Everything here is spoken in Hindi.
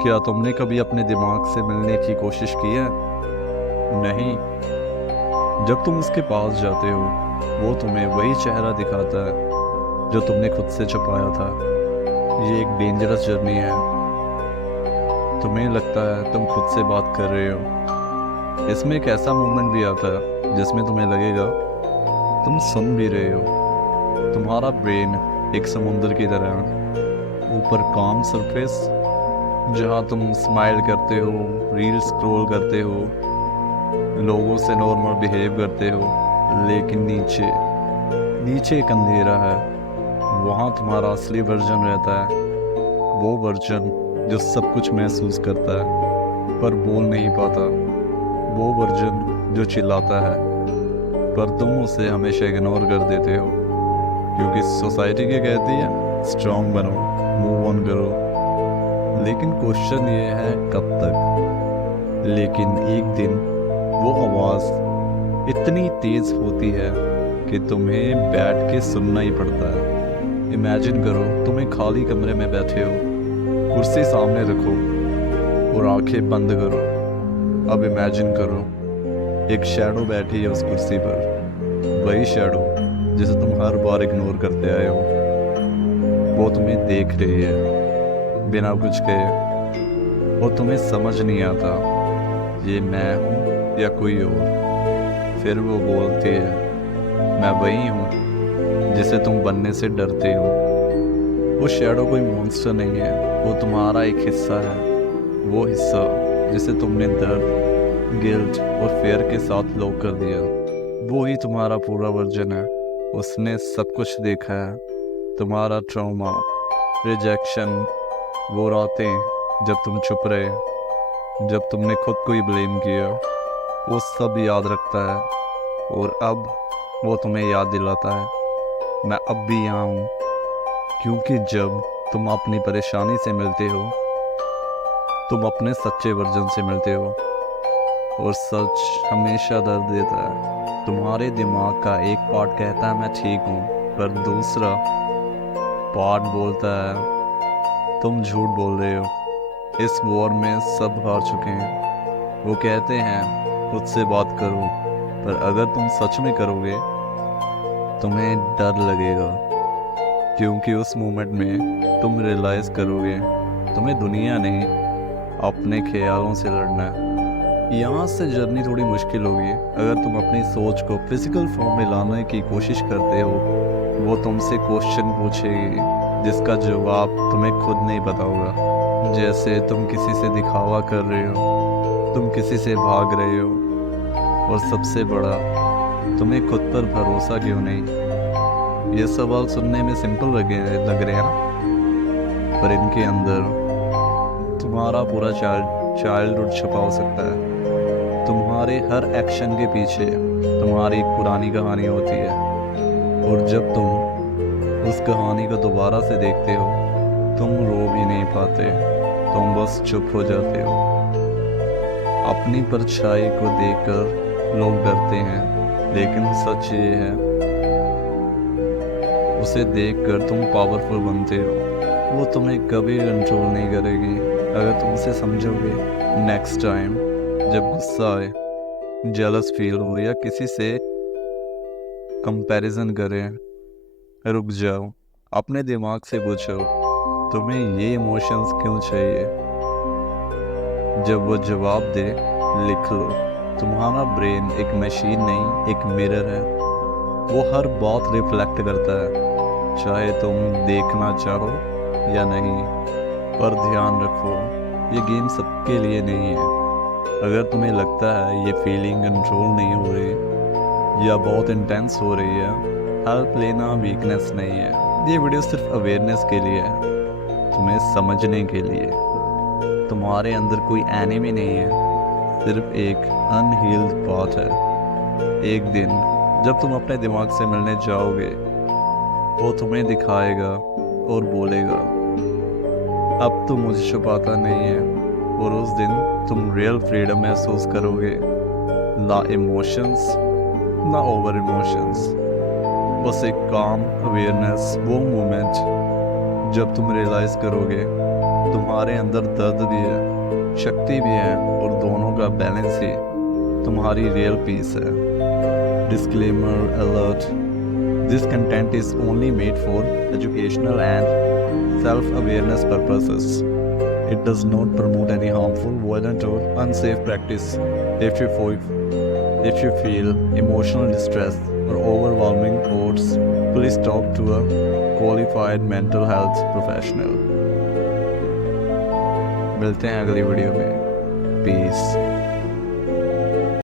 क्या तुमने कभी अपने दिमाग से मिलने की कोशिश की है? नहीं। जब तुम उसके पास जाते हो, वो तुम्हें वही चेहरा दिखाता है जो तुमने खुद से छुपाया था। ये एक डेंजरस जर्नी है। तुम्हें लगता है तुम खुद से बात कर रहे हो। इसमें एक ऐसा मोमेंट भी आता है जिसमें तुम्हें लगेगा तुम सुन भी रहे हो। तुम्हारा ब्रेन एक समुंदर की तरह है। ऊपर काम सरफेस, जहाँ तुम स्माइल करते हो, रील स्क्रॉल करते हो, लोगों से नॉर्मल बिहेव करते हो, लेकिन नीचे नीचे एक अंधेरा है। वहाँ तुम्हारा असली वर्जन रहता है। वो वर्जन जो सब कुछ महसूस करता है पर बोल नहीं पाता। वो वर्जन जो चिल्लाता है पर तुम उसे हमेशा इग्नोर कर देते हो, क्योंकि सोसाइटी क्या कहती है, स्ट्रांग बनो, मूव ऑन करो। लेकिन क्वेश्चन ये है, कब तक? लेकिन एक दिन वो आवाज़ इतनी तेज़ होती है कि तुम्हें बैठ के सुनना ही पड़ता है। इमेजिन करो तुम एक खाली कमरे में बैठे हो, कुर्सी सामने रखो और आंखें बंद करो। अब इमेजिन करो एक शैडो बैठी है उस कुर्सी पर। वही शैडो जिसे तुम हर बार इग्नोर करते आए हो। वो तुम्हें देख रही है बिना कुछ कहे। वो तुम्हें समझ नहीं आता ये मैं हूँ या कोई और। फिर वो बोलती है, मैं वही हूँ जिसे तुम बनने से डरते हो। वो शैडो कोई मॉन्स्टर नहीं है, वो तुम्हारा एक हिस्सा है। वो हिस्सा जिसे तुमने दर्द, गिल्ट और फेयर के साथ लॉक कर दिया। वो ही तुम्हारा पूरा वर्जन है। उसने सब कुछ देखा है, तुम्हारा ट्रॉमा, रिजेक्शन, वो रातें जब तुम चुप रहे, जब तुमने खुद को ही ब्लेम किया। वो सब याद रखता है और अब वो तुम्हें याद दिलाता है, मैं अब भी यहाँ हूँ। क्योंकि जब तुम अपनी परेशानी से मिलते हो, तुम अपने सच्चे वर्जन से मिलते हो, और सच हमेशा दर्द देता है। तुम्हारे दिमाग का एक पार्ट कहता है मैं ठीक हूँ, पर दूसरा पार्ट बोलता है तुम झूठ बोल रहे हो। इस वॉर में सब हार चुके हैं। वो कहते हैं खुद से बात करो, पर अगर तुम सच में करोगे तुम्हें डर लगेगा, क्योंकि उस मोमेंट में तुम रियलाइज़ करोगे तुम्हें दुनिया नहीं, अपने ख्यालों से लड़ना है। यहाँ से जर्नी थोड़ी मुश्किल होगी। अगर तुम अपनी सोच को फिजिकल फॉर्म में लाने की कोशिश करते हो, वो तुमसे क्वेश्चन पूछेगी जिसका जवाब तुम्हें खुद नहीं पता होगा। जैसे तुम किसी से दिखावा कर रहे हो, तुम किसी से भाग रहे हो, और सबसे बड़ा, तुम्हें खुद पर भरोसा क्यों नहीं? ये सवाल सुनने में सिंपल लग रहे हैं ना, पर इनके अंदर तुम्हारा पूरा चाइल्डहुड छुपा हो सकता है। तुम्हारे हर एक्शन के पीछे तुम्हारी एक पुरानी कहानी होती है, और जब तुम उस कहानी को दोबारा से देखते हो, तुम रो भी नहीं पाते, तुम बस चुप हो जाते हो। अपनी परछाई को देखकर लोग डरते हैं, लेकिन सच ये है, उसे देखकर तुम पावरफुल बनते हो। वो तुम्हें कभी कंट्रोल नहीं करेगी अगर तुम उसे समझोगे। नेक्स्ट टाइम जब गुस्सा आए, जेलस फील हो या किसी से कंपैरिजन करें, रुक जाओ, अपने दिमाग से पूछो तुम्हें ये इमोशंस क्यों चाहिए। जब वो जवाब दे, लिख लो। तुम्हारा ब्रेन एक मशीन नहीं, एक मिरर है। वो हर बात रिफ्लेक्ट करता है, चाहे तुम देखना चाहो या नहीं। पर ध्यान रखो, ये गेम सबके लिए नहीं है। अगर तुम्हें लगता है ये फीलिंग कंट्रोल नहीं हो रही या बहुत इंटेंस हो रही है, हेल्प लेना वीकनेस नहीं है। ये वीडियो सिर्फ अवेयरनेस के लिए है, तुम्हें समझने के लिए। तुम्हारे अंदर कोई एनिमी नहीं है, सिर्फ एक अनहील्ड पाथ है। एक दिन जब तुम अपने दिमाग से मिलने जाओगे, वो तुम्हें दिखाएगा और बोलेगा, अब तो मुझे छुपाता नहीं है। और उस दिन तुम रियल फ्रीडम महसूस करोगे, ना इमोशंस, ना ओवर इमोशंस, बस एक काम अवेयरनेस। वो मोमेंट जब तुम रियलाइज़ करोगे तुम्हारे अंदर दर्द भी है, शक्ति भी है, और दोनों का बैलेंस ही तुम्हारी रियल पीस है। Disclaimer alert, this content is only made for educational and self awareness purposes. It does not promote any harmful, violent or unsafe practice. If you feel emotional distress or overwhelming thoughts, please talk to a qualified mental health professional. मिलते हैं अगली वीडियो में। Peace.